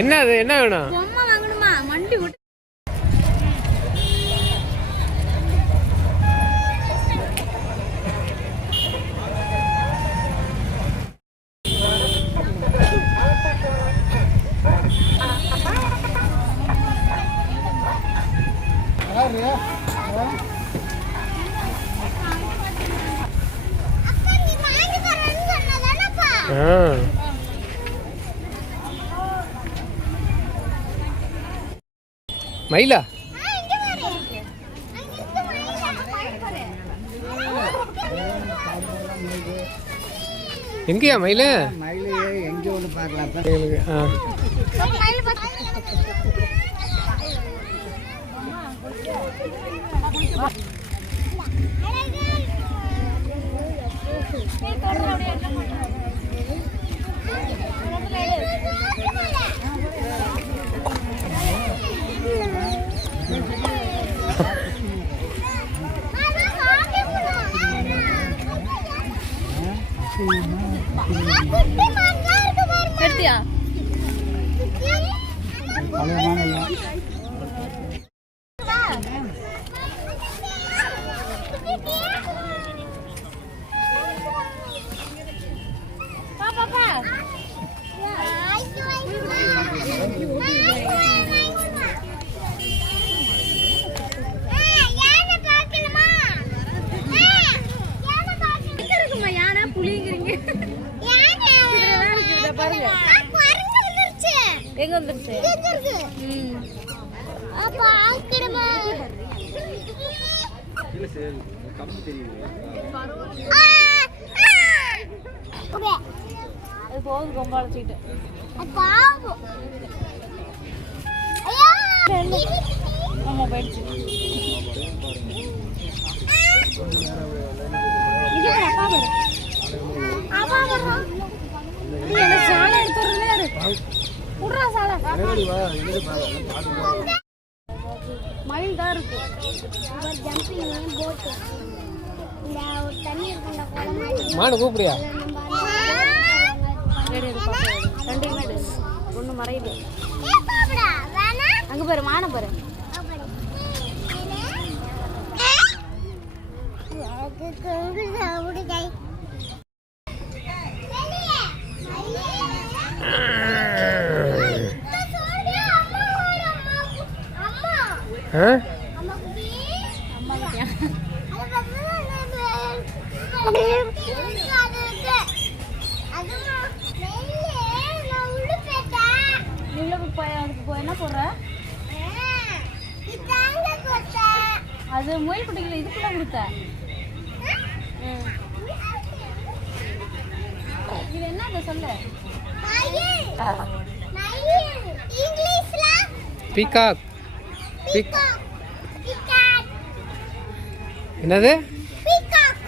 என்ன அது என்ன வேணும்? பொம்மை வாங்கணுமா? வண்டி விட்டு மயிலா எங்கயா மயில? எங்க ஒன்று பார்க்கலாம். எடுத்தியா? எங்க வந்துருச்சு? அப்பா ஆக்கிடுமா இல்ல சார் கம்பி தெரியுது. அது போகுது ரொம்ப அழைச்சிட்டு. பாவம் ஐயா ஆமா போயிடுச்சு. இது அப்பா பாரு. அப்பா பாரு. நீ என்ன சாலை எடுத்துறதே யாரு? புடுறா சாலை. மயில் தான் இருக்கு. ஒரு ஜம்பிங் போட். இந்த தண்ணி இருக்குற கோலம் மாடு கூப்பிடியா? ரெடி இருக்கு பாப்பா. ரெண்டு மேடு. ஒண்ணு மறையுது. ஏ பாப்படா வேணா அங்க பாரு மான பாரு. அது கொங்கு சாவுடு கை என்ன போடுற? அது முயல் குட்டிகளை இதுக்குள்ள கொடுத்த. இது என்ன அதை சொல்லு. பீகாக். என்னது? பீகாக்